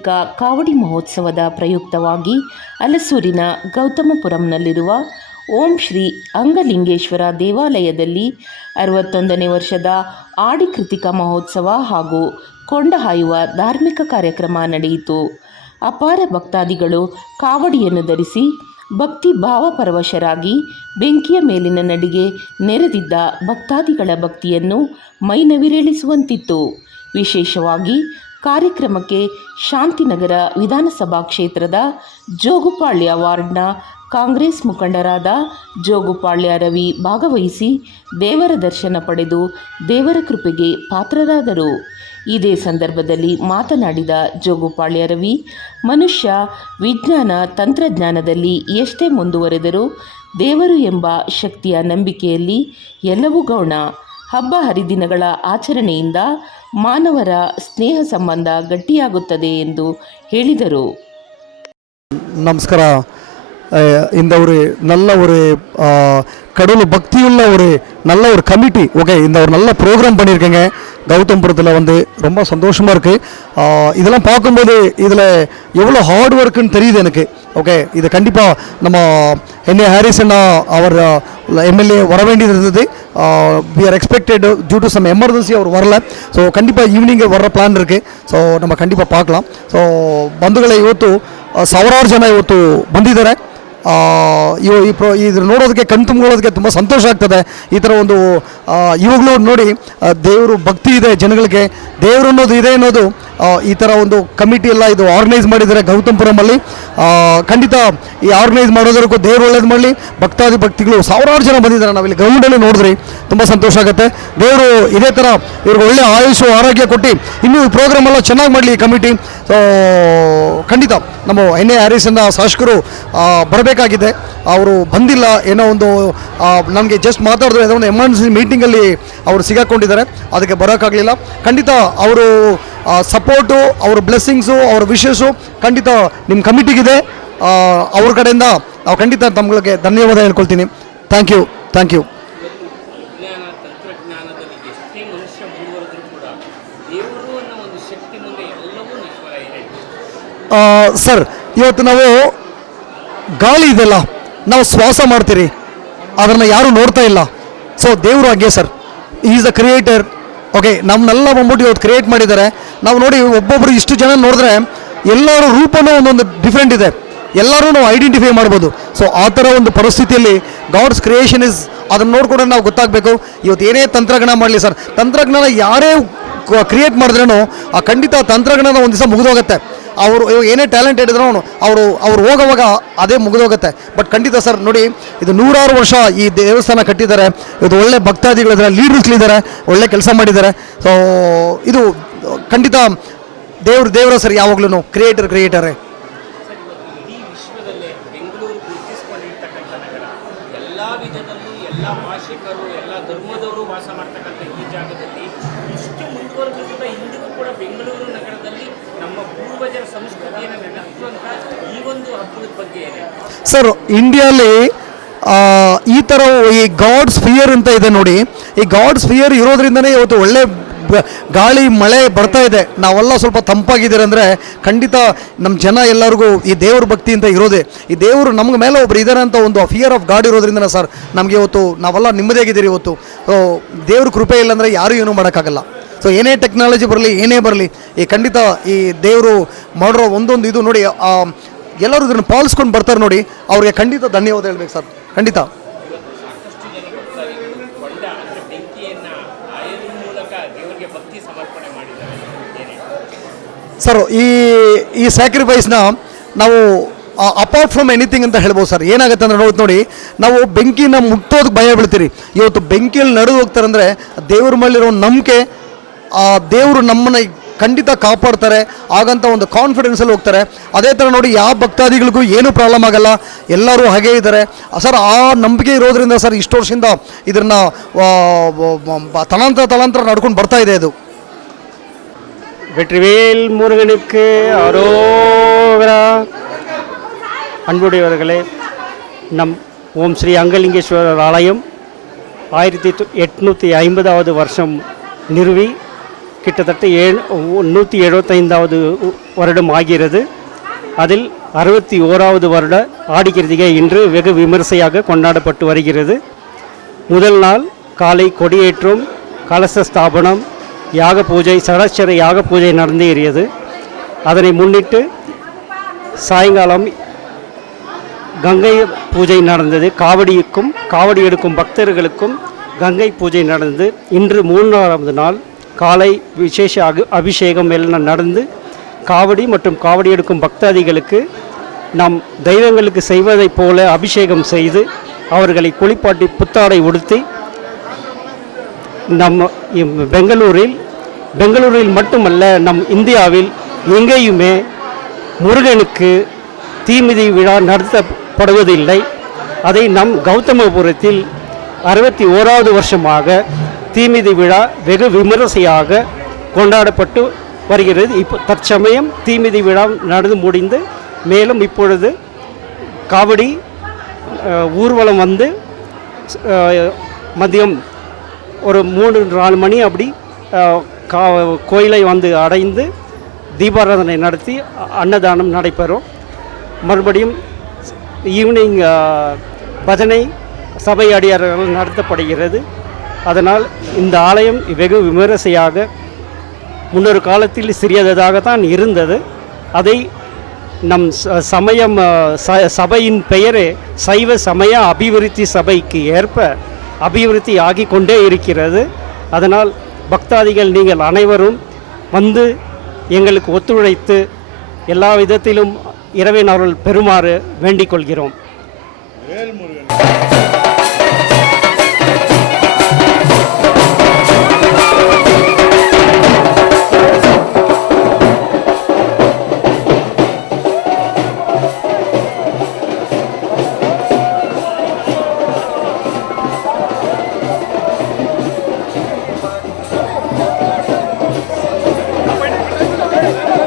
ಕೃತಿಕ ಕಾವಡಿ ಮಹೋತ್ಸವದ ಪ್ರಯುಕ್ತವಾಗಿ ಅಲಸೂರಿನ ಗೌತಮಪುರಂನಲ್ಲಿರುವ ಓಂ ಶ್ರೀ ಅಂಗಲಿಂಗೇಶ್ವರ ದೇವಾಲಯದಲ್ಲಿ ಅರವತ್ತೊಂದನೇ ವರ್ಷದ ಆಡಿ ಕೃತಿಕ ಮಹೋತ್ಸವ ಹಾಗೂ ಕೊಂಡಹಾಯುವ ಧಾರ್ಮಿಕ ಕಾರ್ಯಕ್ರಮ ನಡೆಯಿತು. ಅಪಾರ ಭಕ್ತಾದಿಗಳು ಕಾವಡಿಯನ್ನು ಧರಿಸಿ ಭಕ್ತಿ ಭಾವಪರವಶರಾಗಿ ಬೆಂಕಿಯ ಮೇಲಿನ ನಡಿಗೆ ನೆರೆದಿದ್ದ ಭಕ್ತಾದಿಗಳ ಭಕ್ತಿಯನ್ನು ಮೈನವಿರೇಳಿಸುವಂತಿತ್ತು. ವಿಶೇಷವಾಗಿ ಕಾರ್ಯಕ್ರಮಕ್ಕೆ ಶಾಂತಿನಗರ ವಿಧಾನಸಭಾ ಕ್ಷೇತ್ರದ ಜೋಗುಪಾಳ್ಯ ವಾರ್ಡ್ನ ಕಾಂಗ್ರೆಸ್ ಮುಖಂಡರಾದ ಜೋಗುಪಾಳ್ಯ ರವಿ ಭಾಗವಹಿಸಿ ದೇವರ ದರ್ಶನ ಪಡೆದು ದೇವರ ಕೃಪೆಗೆ ಪಾತ್ರರಾದರು. ಇದೇ ಸಂದರ್ಭದಲ್ಲಿ ಮಾತನಾಡಿದ ಜೋಗುಪಾಳ್ಯ ರವಿ, ಮನುಷ್ಯ ವಿಜ್ಞಾನ ತಂತ್ರಜ್ಞಾನದಲ್ಲಿ ಎಷ್ಟೇ ಮುಂದುವರೆದರೂ ದೇವರು ಎಂಬ ಶಕ್ತಿಯ ನಂಬಿಕೆಯಲ್ಲಿ ಎಲ್ಲವೂ ಗೌಣ. ಹಬ್ಬ ಹರಿದಿನಗಳ ಆಚರಣೆಯಿಂದ ಮಾನವರ ಸ್ನೇಹ ಸಂಬಂಧ ಗಟ್ಟಿಯಾಗುತ್ತದೆ ಎಂದು ಹೇಳಿದರು நமஸ்கார இந்த ஒரு நல்ல ஒரு ஆ, கடவுள் பக்தியுள்ள ஒரு நல்ல ஒரு கமிட்டி ஓகே இந்த ஒரு நல்ல ப்ரோக்ராம் பண்ணியிருக்கேங்க கௌதம்புரத்தில் வந்து ரொம்ப சந்தோஷமாக இருக்குது இதெல்லாம் பார்க்கும்போது இதில் எவ்வளோ ஹார்ட் ஒர்க்குன்னு தெரியுது எனக்கு ஓகே இது கண்டிப்பாக நம்ம என்ஏ ஹாரிஸ் அண்ணா அவர் எம்எல்ஏ வர வேண்டியது இருந்தது we are expected due to some emergency அவர் வரல ஸோ கண்டிப்பாக ஈவினிங் வர்ற ಪ್ಲಾನ್ இருக்குது ಸೊ ನಮ್ಮ ಖಂಡಿತ ಪಾಕ್ಲಾ ಸೊ ಬಂಧುಗಳೇ ಇವತ್ತು ಆ, ಸಾವಿರಾರು ಜನ ಇವತ್ತು ಬಂದಿದ್ದಾರೆ ಆ, ಇವ ಈ ಪ್ರೋ ಇದ್ರ ನೋಡೋದಕ್ಕೆ ಕಣ್ ತುಂಬಿಕೊಳ್ಳೋದಕ್ಕೆ ತುಂಬ ಸಂತೋಷ ಆಗ್ತದೆ. ಈ ಥರ ಒಂದು ಇವಾಗಲೂ ನೋಡಿ ದೇವರು ಭಕ್ತಿ ಇದೆ ಜನಗಳಿಗೆ. ದೇವರು ಅನ್ನೋದು ಇದೆ ಅನ್ನೋದು ಈ ಥರ ಒಂದು ಕಮಿಟಿ ಎಲ್ಲ ಇದು ಆರ್ಗನೈಸ್ ಮಾಡಿದ್ದಾರೆ ಗೌತಮ್ಪುರಮಲ್ಲಿ ಖಂಡಿತ ಈ ಆರ್ಗನೈಸ್ ಮಾಡೋದಕ್ಕೂ ದೇವರು ಒಳ್ಳೇದು ಮಾಡಲಿ. ಭಕ್ತಾದಿ ಭಕ್ತಿಗಳು ಸಾವಿರಾರು ಜನ ಬಂದಿದ್ದಾರೆ. ನಾವಿಲ್ಲಿ ಗ್ರೌಂಡಲ್ಲಿ ನೋಡಿದ್ರಿ. ತುಂಬ ಸಂತೋಷ ಆಗುತ್ತೆ. ದೇವರು ಇದೇ ಥರ ಇವ್ರಿಗೆ ಒಳ್ಳೆ ಆಯುಷು, ಆರೋಗ್ಯ ಕೊಟ್ಟು ಇನ್ನೂ ಈ ಪ್ರೋಗ್ರಾಮ್ ಎಲ್ಲ ಚೆನ್ನಾಗಿ ಮಾಡಲಿ ಈ ಕಮಿಟಿ ಸೊ ಖಂಡಿತ ನಮ್ಮ ಎನ್ ಎ ಹ್ಯಾರಿಸನ್ನ ಶಾಸಕರು ಬರಬೇಕಾಗಿದೆ. ಅವರು ಬಂದಿಲ್ಲ ಏನೋ ಒಂದು ನಮಗೆ ಜಸ್ಟ್ ಮಾತಾಡಿದ್ರು ಒಂದು ಎಮರ್ಜೆನ್ಸಿ ಮೀಟಿಂಗಲ್ಲಿ ಅವರು ಸಿಗಾಕೊಂಡಿದ್ದಾರೆ. ಅದಕ್ಕೆ ಬರೋಕ್ಕಾಗಲಿಲ್ಲ. ಖಂಡಿತ ಅವರು ಸಪೋರ್ಟು ಅವ್ರ ಬ್ಲೆಸ್ಸಿಂಗ್ಸು ಅವ್ರ ವಿಶಸ್ಸು ಖಂಡಿತ ನಿಮ್ಮ ಕಮಿಟಿಗಿದೆ ಅವ್ರ ಕಡೆಯಿಂದ ನಾವು ಖಂಡಿತ ತಮ್ಗಳಿಗೆ ಧನ್ಯವಾದ ಹೇಳ್ಕೊಳ್ತೀನಿ. Thank you thank you sir ಇವತ್ತು ನಾವು ಗಾಳಿ ಇದೆಲ್ಲ ನಾವು ಶ್ವಾಸ ಮಾಡ್ತೀರಿ. ಅದನ್ನು ಯಾರೂ ನೋಡ್ತಾ ಇಲ್ಲ. ಸೊ ದೇವರು ಹಾಗೆ sir is a creator okay ನಮ್ಮನ್ನೆಲ್ಲ ಬಂದ್ಬಿಟ್ಟು ಇವತ್ತು ಕ್ರಿಯೇಟ್ ಮಾಡಿದ್ದಾರೆ. ನಾವು ನೋಡಿ ಒಬ್ಬೊಬ್ಬರು ಇಷ್ಟು ಜನ ನೋಡಿದ್ರೆ ಎಲ್ಲರ ರೂಪನೂ ಒಂದೊಂದು ಡಿಫ್ರೆಂಟ್ ಇದೆ. ಎಲ್ಲರೂ ನಾವು ಐಡೆಂಟಿಫೈ ಮಾಡ್ಬೋದು. ಸೊ ಆ ಥರ ಒಂದು ಪರಿಸ್ಥಿತಿಯಲ್ಲಿ ಗಾಡ್ಸ್ ಕ್ರಿಯೇಷನ್ ಇಸ್ ಅದನ್ನು ನೋಡಿಕೊಂಡ್ರೆ ನಾವು ಗೊತ್ತಾಗಬೇಕು. ಇವತ್ತು ಏನೇ ತಂತ್ರಜ್ಞಾನ ಮಾಡಲಿ ಸರ್. ತಂತ್ರಜ್ಞಾನ ಯಾರೇ ಕ್ರಿಯೇಟ್ ಮಾಡಿದ್ರೂ ಆ ಖಂಡಿತ ತಂತ್ರಜ್ಞಾನ ಒಂದು ದಿವಸ ಮುಗಿದೋಗುತ್ತೆ. ಅವರು ಇವಾಗ ಏನೇ ಟ್ಯಾಲೆಂಟ್ ಅವನು, ಅವರು, ಅವ್ರು ಹೋಗೋವಾಗ ಅದೇ ಮುಗಿದೋಗುತ್ತೆ. ಬಟ್ ಖಂಡಿತ ಸರ್ ನೋಡಿ, ಇದು ನೂರಾರು ವರ್ಷ ಈ ದೇವಸ್ಥಾನ ಕಟ್ಟಿದ್ದಾರೆ. ಇದು ಒಳ್ಳೆ ಭಕ್ತಾದಿಗಳಿದ್ದಾರೆ ಲೀಡರ್ಸ್ಗಳಿದ್ದಾರೆ ಒಳ್ಳೆ ಕೆಲಸ ಮಾಡಿದ್ದಾರೆ. ಸೊ ಇದು ಖಂಡಿತ ದೇವ್ರ, ದೇವರ ಸರ್ ಯಾವಾಗಲೂ ಕ್ರಿಯೇಟರ್ ಕ್ರಿಯೇಟರೇ ಎಲ್ಲ ವಿಧದಲ್ಲೂ ಎಲ್ಲ ಭಾಷಿಕರು, ಎಲ್ಲ ಧರ್ಮದವರು ವಾಸ ಮಾಡ್ತಕ್ಕಂಥ ಈ ಜಾಗದಲ್ಲಿ ಇಷ್ಟು ಮುಂದುವರೆದು ಕೂಡ ಇಂದಿಗೂ ಕೂಡ ಬೆಂಗಳೂರು ನಗರದಲ್ಲಿ ನಮ್ಮ ಪೂರ್ವಜರ ಸಂಸ್ಕೃತಿಯನ್ನು ನೆನಪಿಸುವಂಥ ಈ ಒಂದು ಹಬ್ಬದ ಬಗ್ಗೆ ಏನೇ ಸರ್ ಇಂಡಿಯಾಲಿ ಈ ಥರ ಈ ಗಾಡ್ಸ್ ಫಿಯರ್ ಅಂತ ಇದೆ ನೋಡಿ. ಈ ಗಾಡ್ಸ್ ಫಿಯರ್ ಇರೋದ್ರಿಂದನೇ ಇವತ್ತು ಒಳ್ಳೆ ಗಾಳಿ, ಮಳೆ ಬರ್ತಾ ಇದೆ. ನಾವೆಲ್ಲ ಸ್ವಲ್ಪ ತಂಪಾಗಿದ್ದೀರ ಅಂದರೆ ಖಂಡಿತ ನಮ್ಮ ಜನ ಎಲ್ಲರಿಗೂ ಈ ದೇವ್ರ ಭಕ್ತಿ ಅಂತ ಇರೋದೇ. ಈ ದೇವರು ನಮ್ಗೆ ಮೇಲೆ ಒಬ್ರು ಇದ್ದಾರೆ ಅಂತ ಒಂದು ಫಿಯರ್ ಆಫ್ ಗಾಡ್ ಇರೋದ್ರಿಂದ ಸರ್, ನಮಗೆ ಇವತ್ತು ನಾವೆಲ್ಲ ಆಗಿದ್ದೀರಿ ಇವತ್ತು. ದೇವ್ರ ಕೃಪೆ ಇಲ್ಲಾಂದರೆ ಯಾರೂ ಏನೂ ಮಾಡೋಕ್ಕಾಗಲ್ಲ. ಸೊ ಏನೇ ಟೆಕ್ನಾಲಜಿ ಬರಲಿ, ಏನೇ ಬರಲಿ, ಈ ಖಂಡಿತ ಈ ದೇವರು ಮಾಡಿರೋ ಒಂದೊಂದು ಇದು ನೋಡಿ ಎಲ್ಲರೂ ಇದನ್ನು ಪಾಲಿಸ್ಕೊಂಡು ಬರ್ತಾರೆ ನೋಡಿ. ಅವ್ರಿಗೆ ಖಂಡಿತ ಧನ್ಯವಾದ ಹೇಳ್ಬೇಕು ಸರ್. ಖಂಡಿತ ಕೊಂಡ ಅಂದರೆ ಬೆಂಕಿಯನ್ನು ಆಯುಧ ಮೂಲಕ ದೇವರಿಗೆ ಭಕ್ತಿ ಸಮರ್ಪಣೆ ಮಾಡಿದ್ದಾರೆ ಏನೇ ಸರ್ ಈ ಈ ಸ್ಯಾಕ್ರಿಫೈಸ್ನ ನಾವು ಅಪಾರ್ಟ್ ಫ್ರಮ್ ಎನಿಥಿಂಗ್ ಅಂತ ಹೇಳ್ಬೋದು ಸರ್ ಏನಾಗುತ್ತೆ ಅಂದರೆ ನೋಡಿ ನೋಡಿ, ನಾವು ಬೆಂಕಿನ ಮುಟ್ಟೋದಕ್ಕೆ ಭಯ ಬೀಳ್ತೀರಿ. ಇವತ್ತು ಬೆಂಕಿಯಲ್ಲಿ ನಡೆದು ಹೋಗ್ತಾರೆ ಅಂದರೆ ದೇವ್ರ ಮೇಲಿರೋ ನಂಬಿಕೆ, ಆ, ದೇವರು ನಮ್ಮನ್ನು ಖಂಡಿತ ಕಾಪಾಡ್ತಾರೆ ಹಾಗಂತ ಒಂದು ಕಾನ್ಫಿಡೆನ್ಸಲ್ಲಿ ಹೋಗ್ತಾರೆ. ಅದೇ ಥರ ನೋಡಿ, ಯಾವ ಭಕ್ತಾದಿಗಳಿಗೂ ಏನೂ ಪ್ರಾಬ್ಲಮ್ ಆಗಲ್ಲ. ಎಲ್ಲರೂ ಹಾಗೇ ಇದ್ದಾರೆ. ಸರ್ ಆ ನಂಬಿಕೆ ಇರೋದ್ರಿಂದ ಸರ್ ಇಷ್ಟು ವರ್ಷದಿಂದ ಇದನ್ನು ತಲಾಂತರ ತಲಾಂತರ ನಡ್ಕೊಂಡು ಬರ್ತಾ ಇದೆ ಇದು வெற்றிவேல் முருகனுக்கு அரோகரா. அன்புடையவர்களே நம் ஓம் ஸ்ரீ அங்கலிங்கேஸ்வரர் ஆலயம் ஆயிரத்தி எட்நூற்றி ஐம்பதாவது வருஷம் நிறுவி கிட்டத்தட்ட ஏழு நூற்றி எழுபத்தைந்தாவது வருடம் ஆகிறது. அதில் அறுபத்தி ஓராவது வருட ஆடிக்கிருத்திகை இன்று வெகு விமரிசையாக கொண்டாடப்பட்டு வருகிறது. முதல் நாள் காலை கொடியேற்றம் கலச ஸ்தாபனம் யாக பூஜை சடச்சர யாக பூஜை நடந்தேறியது. அதனை முன்னிட்டு சாயங்காலம் கங்கை பூஜை நடந்தது. காவடிக்கும் காவடி எடுக்கும் பக்தர்களுக்கும் கங்கை பூஜை நடந்தது. இன்று மூன்றாவது நாள். காலை விசேஷ அகு அபிஷேகம் எல்லாம் நடந்து காவடி மற்றும் காவடி எடுக்கும் பக்தாதிகளுக்கு நாம் தெய்வங்களுக்கு செய்வதைப் போல அபிஷேகம் செய்து அவர்களை குளிப்பாட்டி புத்தாடை உடுத்தி நம் இம் பெங்களூரில் பெங்களூரில் மட்டுமல்ல நம் இந்தியாவில் எங்கேயுமே முருகனுக்கு தீமிதி விழா நடத்தப்படுவதில்லை. அதை நம் கௌதமபுரத்தில் அறுபத்தி ஓராவது வருஷமாக தீமிதி விழா வெகு விமரிசையாக கொண்டாடப்பட்டு வருகிறது. இப்போ தற்சமயம் தீமிதி விழா நடந்து முடிந்து மேலும் இப்பொழுது காவடி ஊர்வலம் வந்து மதியம் ஒரு மூணு நாலு மணி அப்படி கா கோயிலை வந்து அடைந்து தீபாராதனை நடத்தி அன்னதானம் நடைபெறும். மறுபடியும் ஈவினிங் பஜனை சபை அடியார்கள் நடத்தப்படுகிறது. அதனால் இந்த ஆலயம் வெகு விமரிசையாக முன்னொரு காலத்தில் சிறியதாக இருந்தது. அதை நம் ச- சமயம் ச- சபையின் பெயரே சைவ சமய அபிவிருத்தி சபைக்கு ஏற்ப அபிவிருத்தி ஆகி கொண்டே இருக்கிறது. அதனால் பக்தாதிகள் நீங்கள் அனைவரும் வந்து எங்களுக்கு ஒத்துழைத்து எல்லா விதத்திலும் இறைவன் அவர்கள் பெறுமாறு வேண்டிக் கொள்கிறோம். Yeah.